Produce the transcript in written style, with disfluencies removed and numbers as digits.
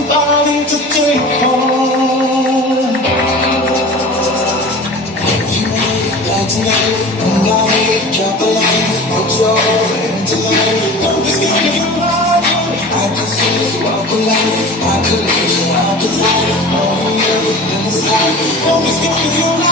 somebody to take home. If you want it back tonight, I'm gonna drop a line. Put your hand to line. Don't be scared of your body. I can see you walk a line. I could leave you out the time. Oh, never been this high. Don't be scared of your life.